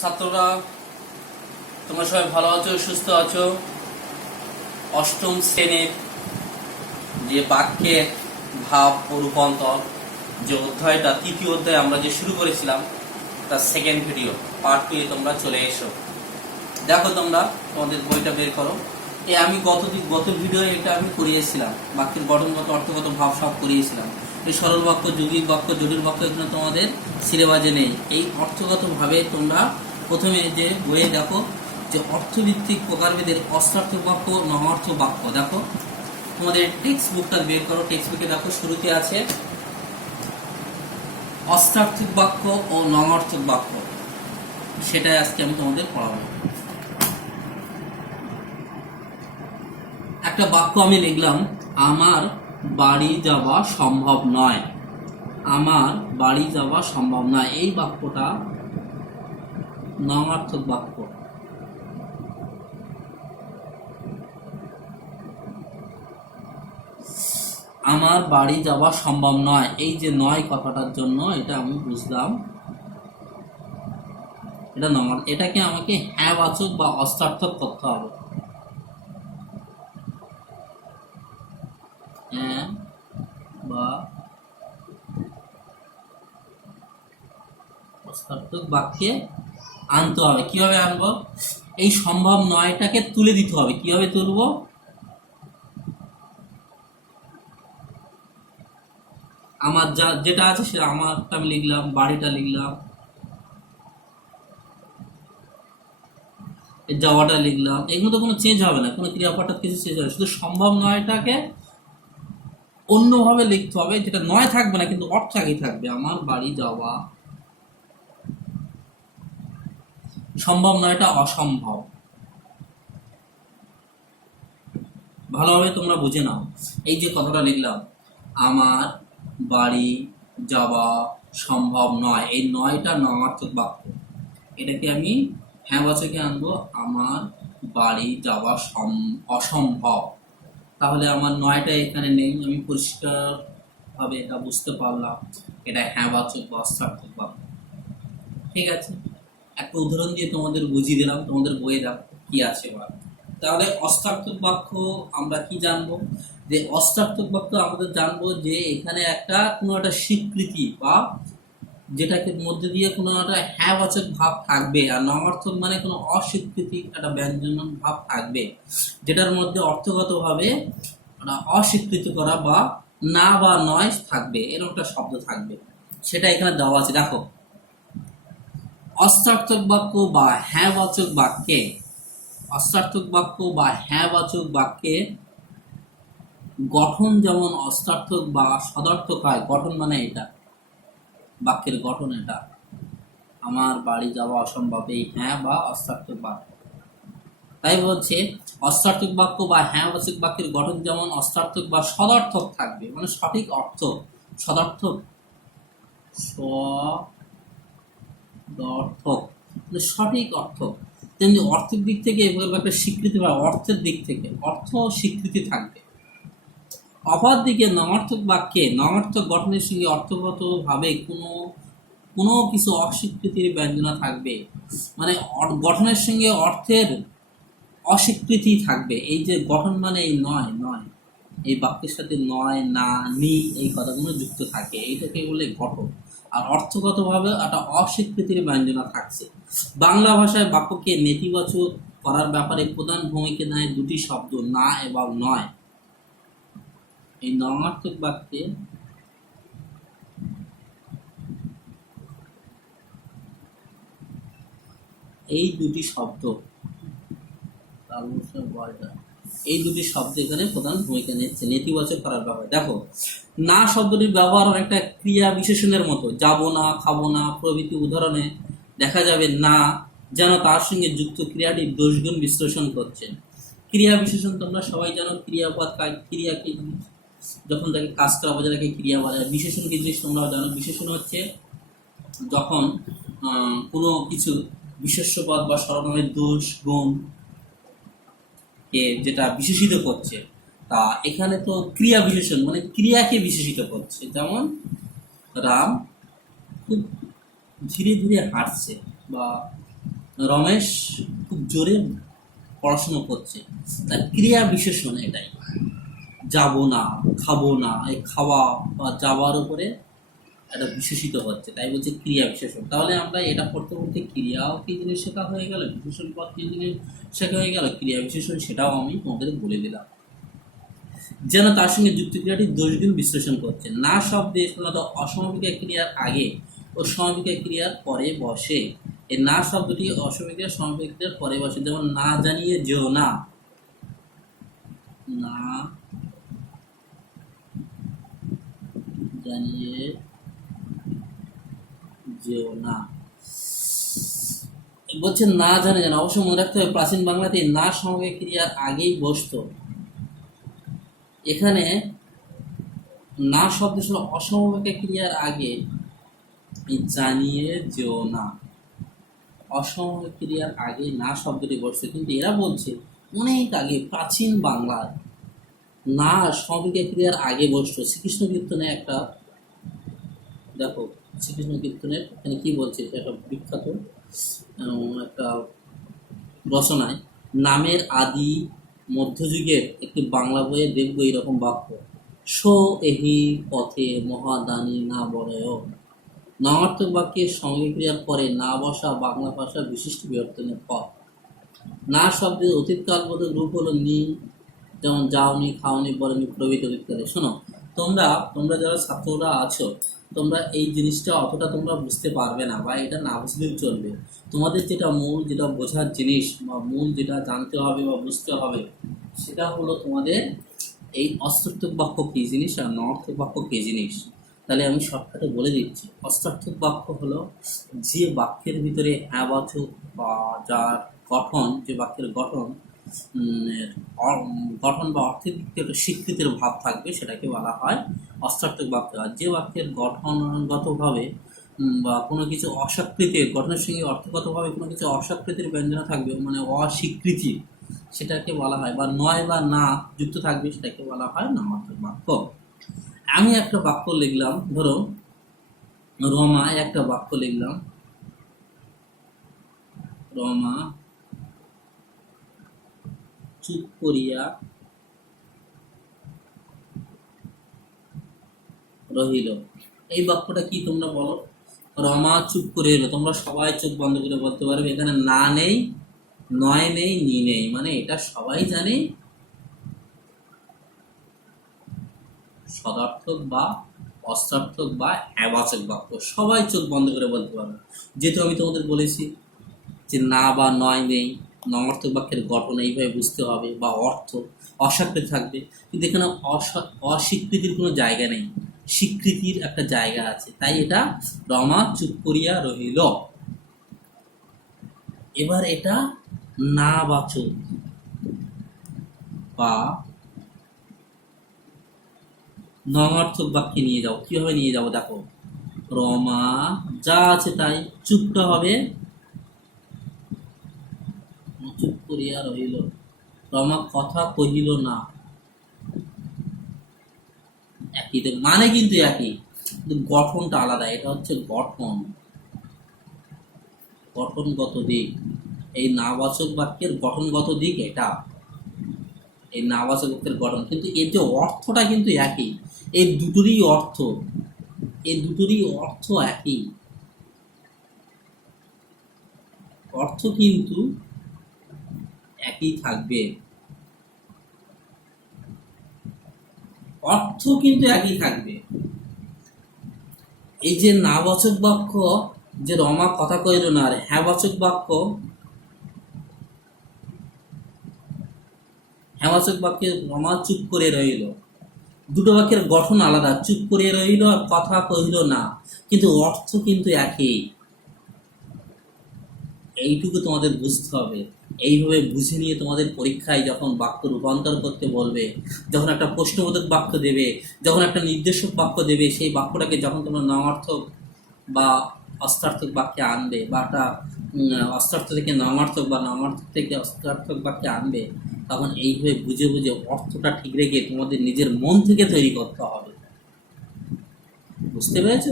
ছাত্ররা তোমরা সবাই ভালো আছো, সুস্থ আছো? অষ্টম শ্রেণীর যে বাক্যের ভাব ও রূপান্তর যে অধ্যায়টা, তৃতীয় অধ্যায় আমরা যে শুরু করেছিলাম, তার সেকেন্ড ভিডিও পার্ট 2 এ তোমরা চলে এসো। দেখো, তোমরা তোমাদের বইটা বের করো। আমি গত ভিডিও এটা আমি করিয়েছিলাম, বাক্যের গঠনগত, অর্থগত, ভাব সব করিয়েছিলাম। এই সরল বাক্য, যৌগিক বাক্য, জটিল বাক্য এগুলো তোমাদের সিলেবাসে নেই। এই অর্থগতভাবে তোমরা প্রথমে যে বইয়ে দেখো যে অর্থভিত্তিক প্রকারভেদের অস্তার্থক বাক্য, নহার্থক বাক্য। দেখো তোমাদের টেক্সট বুকটা বের করো। টেক্সট বুকে দেখো শুরুতে আছে অস্তার্থক বাক্য ও নহার্থক বাক্য। সেটাই আজকে আমি তোমাদের পড়াবো। একটা বাক্য আমি লিখলাম, আমার বাড়ি যাওয়া সম্ভব নয়। আমার বাড়ি যাওয়া সম্ভব নয়, এই বাক্যটা নয়ার্থক বাক্য। আমার বাড়ি যাওয়া সম্ভব নয়, এই যে নয় কথাটার জন্য এটা আমি বুঝলাম এটা নয়। এটাকে আমাকে হ্যাঁ বাচক বা অস্তার্থক করতে হবে। হ্যাঁ বা অস্তার্থক বাক্যে আনতে হবে। কিভাবে আনবো? এই সম্ভব নয়টাকে তুলে দিতে হবে। কিভাবে তুলবো? আমার যেটা আছে সেটা আমারটা আমি লিখলাম, বাড়িটা লিখলাম, যাওয়াটা লিখলাম। এগুলো তো কোনো চেঞ্জ হবে না, কোনো ক্রিয়াপদটা কিছু চেঞ্জ হবে। শুধু সম্ভব নয়টাকে অন্যভাবে লিখতে হবে, যেটা নয় থাকবে না কিন্তু অর্থ আগেই থাকবে। আমার বাড়ি যাওয়া সম্ভব নয়টা অসম্ভব। ভালোভাবে তোমরা বুঝে নাও। এই যে কথাটা লিখলাম, আমার বাড়ি যাওয়া সম্ভব নয়, এই নয়টা নয়ার্থক বাক্য। এটাকে আমি হ্যাঁ বাচকে আনবো, আমার বাড়ি যাওয়া অসম্ভব। তাহলে আমার নয়টা এখানে নেই, আমি পরিষ্কার ভাবে এটা বুঝতে পারলাম এটা হ্যাঁ বাচক বা অস্তার্থক বাক্য। ঠিক আছে, একটা উদাহরণ দিয়ে তোমাদের বুঝিয়ে দিলাম। তোমাদের বইয়ে দেখো কি আছে বা। তাহলে অস্তার্থক বাক্য আমরা কি জানবো? যে অস্তার্থক বাক্য আমাদের জানবো যে এখানে কোনো একটা স্বীকৃতি বা যেটাকে মধ্যে দিয়ে কোনো একটা হ্যাঁ বাচক ভাব থাকবে, আর নয়ার্থক মানে কোনো অস্বীকৃতি একটা ব্যঞ্জন ভাব থাকবে, যেটার মধ্যে অর্থগতভাবে অস্বীকৃতি করা বা না বা নয় থাকবে, এরকম একটা শব্দ থাকবে। সেটা এখানে দেওয়া আছে। দেখো, অস্তার্থক বাক্য বা হ্যাঁ বাচক বাক্যে, অস্তার্থক বাক্য বা হ্যাঁ বাচক বাক্যে গঠন যেমন অস্তার্থক বা সদর্থক হয়। গঠন মানে এটা, বাক্যের গঠন এটা। আমার বাড়ি যাওয়া অসম্ভব, এই হ্যাঁ বা অস্তার্থক বাক্য। তাই বলছে অস্তার্থক বাক্য বা হ্যাঁ বাচক বাক্যের গঠন যেমন অস্তার্থক বা সদর্থক থাকবে, মানে সঠিক অর্থ। সদর্থক, সদর্থক মানে সঠিক অর্থ। তেমনি অর্থের দিক থেকে এগুলো একটা স্বীকৃতি বা অর্থের দিক থেকে অর্থ স্বীকৃতি থাকবে। অপরদিকে নয়ার্থক বাক্যে নয়ার্থক গঠনের সঙ্গে অর্থগতভাবে কোনো কিছু অস্বীকৃতির ব্যঞ্জনা থাকবে, মানে গঠনের সঙ্গে অর্থের অস্বীকৃতি থাকবে। এই যে গঠন মানে এই নয়, এই বাক্যের সাথে নয়, না, নি এই কথাগুলো যুক্ত থাকে, এইটাকে বলে গঠন। আর অর্থগতভাবে একটা অস্বীকৃতির ব্যঞ্জনা থাকছে। বাংলা ভাষায় বাক্যকে নেতিবাচক করার ব্যাপারে প্রধান ভূমিকা নেয় দুটি শব্দ, না এবং নয়। এই নয়ার্থক বাক্যে এই দুটি শব্দ, এই দুটি শব্দ এখানে প্রধান ভূমিকা নিচ্ছে নেতিবাচক করার ব্যাপারে। দেখো, না শব্দটির ব্যবহার অনেকটা ক্রিয়া বিশেষণের মতো। যাব না, খাবো না প্রভৃতি উদাহরণে দেখা যাবে না যেন তার সঙ্গে যুক্ত ক্রিয়াটি দোষগুণ বিশ্লেষণ করছে। ক্রিয়া বিশেষণ তোমরা সবাই জানো, ক্রিয়াপদ ক্রিয়া কি জিনিস, যখন তাকে কাজ করা বোঝায় তাকে ক্রিয়া বলা যায়। বিশেষণ কি জিনিস তোমরাও জানো। বিশেষণ হচ্ছে যখন কোনো কিছু বিশেষ্য পদ বা সর্বনামের দোষ গুণ কে যেটা বিশেষিত করছে, তা এখানে তো ক্রিয়া বিশেষণ মানে ক্রিয়াকে বিশেষিত করছে। যেমন রাম খুব ধীরে ধীরে হাঁটছে, বা রমেশ খুব জোরে পড়াশুনো করছে, তার ক্রিয়া বিশেষণ এটাই। যাব না, খাবো না, এই খাওয়া বা যাওয়ার উপরে একটা বিশেষিত হচ্ছে, তাই বলছে ক্রিয়া বিশেষণ। তাহলে আমরা এটা পড়তে পড়তে ক্রিয়াও কি জিনিস শেখা হয়ে গেল, বিশেষণ পদ কি জিনিস শেখা হয়ে গেল, ক্রিয়া বিশেষণ সেটাও আমি তোমাদের বলে দিলাম। যেন তার সঙ্গে যুক্ত ক্রিয়াটি দোষগুণ বিশ্লেষণ করছে। না শব্দে সাধারণত অসমাপিকা ক্রিয়ার আগে ও সমাপিকা ক্রিয়ার পরে বসে। এই না শব্দটি অসমাপিকা সমাপিকা ক্রিয়ার পরে বসে। যেমন না জানিয়ে যেও না, না জানিয়ে যেও না, বলছে না জানে না। অবশ্য মনে রাখতে হবে প্রাচীন বাংলাতে না সমাপিকা ক্রিয়ার আগেই বসতো। এখানে না শব্দ ছিল অসমাপিকা ক্রিয়ার আগে, জানিয়ে যেও না, অসমাপিক ক্রিয়ার আগে না শব্দটি বসছে। কিন্তু এরা বলছে অনেক আগে প্রাচীন বাংলায় না সমাপিকা ক্রিয়ার আগে বসতো। শ্রীকৃষ্ণ কীর্তনে একটা দেখো, শ্রীকৃষ্ণ কীর্তনের এখানে কি বলছে, একটা বিখ্যাত একটা রচনায় নামের আদি মধ্যযুগের একটি বাংলা বইয়ে দেখবো এরকম বাক্য, সো এহি পথে মহাদানী না বলয়। নামার্থক বাক্যের সঙ্গে ক্রিয়ার পরে না বসা বাংলা ভাষার বিশিষ্ট বিবর্তনের পথ। না শব্দের অতীতকালবোধক রূপ হলো নি, যেমন যাওনি, খাওনি, বলেনি প্রভৃতি অতীতকালে। শোনো, তোমরা তোমরা যারা ছাত্ররা আছো, তোমরা এই জিনিসটা অতটা তোমরা বুঝতে পারবে না, বা এটা না বুঝলেও চলবে। তোমাদের যেটা মূল, যেটা বোঝার জিনিস বা মূল যেটা জানতে হবে বা বুঝতে হবে, সেটা হলো তোমাদের এই অস্ত্রার্থক বাক্য কী জিনিস আর নঅর্থক বাক্য কী জিনিস। তাহলে আমি শর্টকাটে বলে দিচ্ছি। অস্ত্রার্থক বাক্য হলো যে বাক্যের ভিতরে হ্যাঁবাচক বা যার গঠন, যে বাক্যের গঠন গঠন বা অর্থের দিক থেকে একটা স্বীকৃতির ভাব থাকবে, সেটাকে বলা হয় অস্ত্রার্থক বাক্য। আর যে বাক্যের গঠনগতভাবে বা কোনো কিছু অস্বীকৃতির গঠনের সঙ্গে অর্থগতভাবে কোনো কিছু অস্বীকৃতির ব্যঞ্জনা থাকবে, মানে অস্বীকৃতি, সেটাকে বলা হয়, বা নয় বা না যুক্ত থাকবে, সেটাকে বলা হয় নামার্থক বাক্য। আমি একটা বাক্য লিখলাম, ধরো রমা, একটা বাক্য লিখলাম, রমা চুপ করিয়া রহিল। এই বাক্যটা কি তোমরা বলো? রমা চুপ করে এলো। তোমরা সবাই চোখ বন্ধ করে বলতে পারবে এখানে না নেই, নয় নেই, নি নেই, মানে এটা সবাই জানে সদার্থক বা অস্ত্রার্থক বা হ্যাবাচক বাক্য। সবাই চোখ বন্ধ করে বলতে পারবে। যেহেতু আমি তোমাদের বলেছি যে না বা নয় নেই, নঅর্থক বাক্যের গঠন এইভাবে বুঝতে হবে, বা অর্থ অস্বীকৃতি থাকবে। কিন্তু এখানে অস্বীকৃতির কোনো জায়গা নেই, স্বীকৃতির একটা জায়গা আছে। তাই এটা রমা চুপ করিয়া রহিল। এবার এটা না বাচক বা নঅর্থক বাক্যে নিয়ে যাও। কিভাবে নিয়ে যাবো দেখো, রমা যা আছে তাই, চুপটা হবে চুপ করিয়া রহিল। রমা কথা কহিল না, একই, মানে কিন্তু একই, কিন্তু গঠনটা আলাদা। এটা হচ্ছে গঠন, গঠনগত দিক। এই নাবাচক বাক্যের গঠনগত দিক এটা, এই নাবাচক বাক্যের গঠন, কিন্তু এর যে অর্থটা কিন্তু একই। এই দুটোরই অর্থ, এই দুটোরই অর্থ একই, অর্থ কিন্তু একই থাকবে, অর্থ কিন্তু একই থাকবে। এই যে নাবাচক বাক্য, যে রমা কথা কইল না, আর হ্যাঁবাচক বাক্য, হ্যাঁবাচক বাক্যে রমা চুপ করে রইল। দুটো বাক্যের গঠন আলাদা, চুপ করে রইল আর কথা কহিল না, কিন্তু অর্থ কিন্তু একই। এইটুকু তোমাদের বুঝতে হবে। এইভাবে বুঝে নিয়ে তোমাদের পরীক্ষায় যখন বাক্য রূপান্তর করতে বলবে, যখন একটা প্রশ্নবোধক বাক্য দেবে, যখন একটা নির্দেশক বাক্য দেবে, সেই বাক্যটাকে যখন তোমরা নঅর্থক বা অস্ত্রার্থক বাক্যে আনবে, বা একটা অস্ত্রার্থ থেকে নঅর্থক বা নঅর্থক থেকে অস্ত্রার্থক বাক্যে আনবে, তখন এইভাবে বুঝে বুঝে অর্থটা ঠিক রেখে তোমাদের নিজের মন থেকে তৈরি করতে হবে। বুঝতে পেরেছ?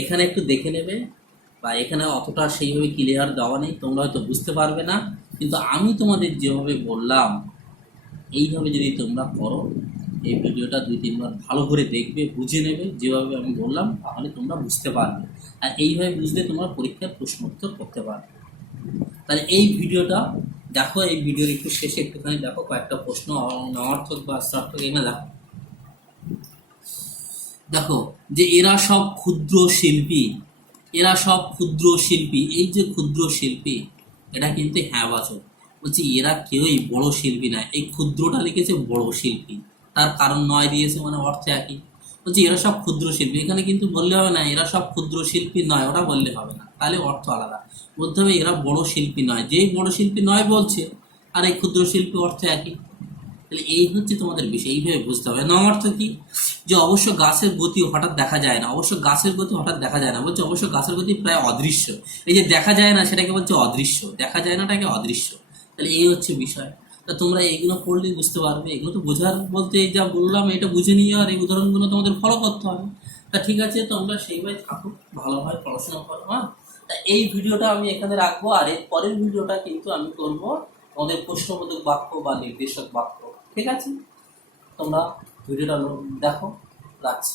এখানে একটু দেখে নেবে, বা এখানে অতটা সেইভাবে ক্লিয়ার দেওয়া নেই, তোমরা হয়তো বুঝতে পারবে না, কিন্তু আমি তোমাদের যেভাবে বললাম এইভাবে যদি তোমরা করো, এই ভিডিওটা 2-3 বার ভালো করে দেখবে, বুঝে নেবে যেভাবে আমি বললাম, তাহলে তোমরা বুঝতে পারবে। আর এইভাবে বুঝলে তোমরা পরীক্ষার প্রশ্ন উত্তর করতে পারবে। তাহলে এই ভিডিওটা দেখো, এই ভিডিওর একটু শেষে একটুখানি দেখো কয়েকটা প্রশ্ন অনর্থক বা অস্ত্রার্থক এখানে দেখো। দেখো যে এরা সব ক্ষুদ্র শিল্পী, এরা সব ক্ষুদ্র শিল্পী, এই যে ক্ষুদ্র শিল্পী এটা কিন্তু হ্যাঁ বাচক। বলছি এরা কেউই বড় শিল্পী না, এই ক্ষুদ্রটা লিখেছে বড় শিল্পী, তার কারণ নয় দিয়েছে, মানে অর্থ একই। বলছি এরা সব ক্ষুদ্র শিল্পী, এখানে কিন্তু বললে হবে না এরা সব ক্ষুদ্র শিল্পী নয়, ওটা বললে হবে না, তাহলে অর্থ আলাদা। বলতে হবে এরা বড় শিল্পী নয়, যেই বড় শিল্পী নয় বলছে আর এই ক্ষুদ্র শিল্পী অর্থ একই। তাহলে এই হচ্ছে তোমাদের বিষয়, এইভাবে বুঝতে হবে। ন অর্থ কি, যে অবশ্য গাছের গতি হঠাৎ দেখা যায় না, অবশ্য গাছের গতি হঠাৎ দেখা যায় না, বলছে অবশ্য গাছের গতি প্রায় অদৃশ্য। এই যে দেখা যায় না সেটাকে বলছে অদৃশ্য, দেখা যায় নাটাকে অদৃশ্য। তাহলে এই হচ্ছে বিষয়। তা তোমরা এইগুলো পড়লেই বুঝতে পারবে, এগুলো তো বোঝার বলতে এই যা বললাম এটা বুঝে নিয়ে আর এই উদাহরণগুলো তোমাদের ফলো করতে হবে। তা ঠিক আছে, তোমরা সেইভাবে থাকো, ভালোভাবে পড়াশোনা করো। হ্যাঁ, তা এই ভিডিওটা আমি এখানে রাখবো, আর এর পরের ভিডিওটা কিন্তু আমি করবো তোমাদের প্রশ্নবোধক বাক্য বা নির্দেশক বাক্য। ঠিক আছে, তোমরা ভিডিওটা দেখো, রাখছি।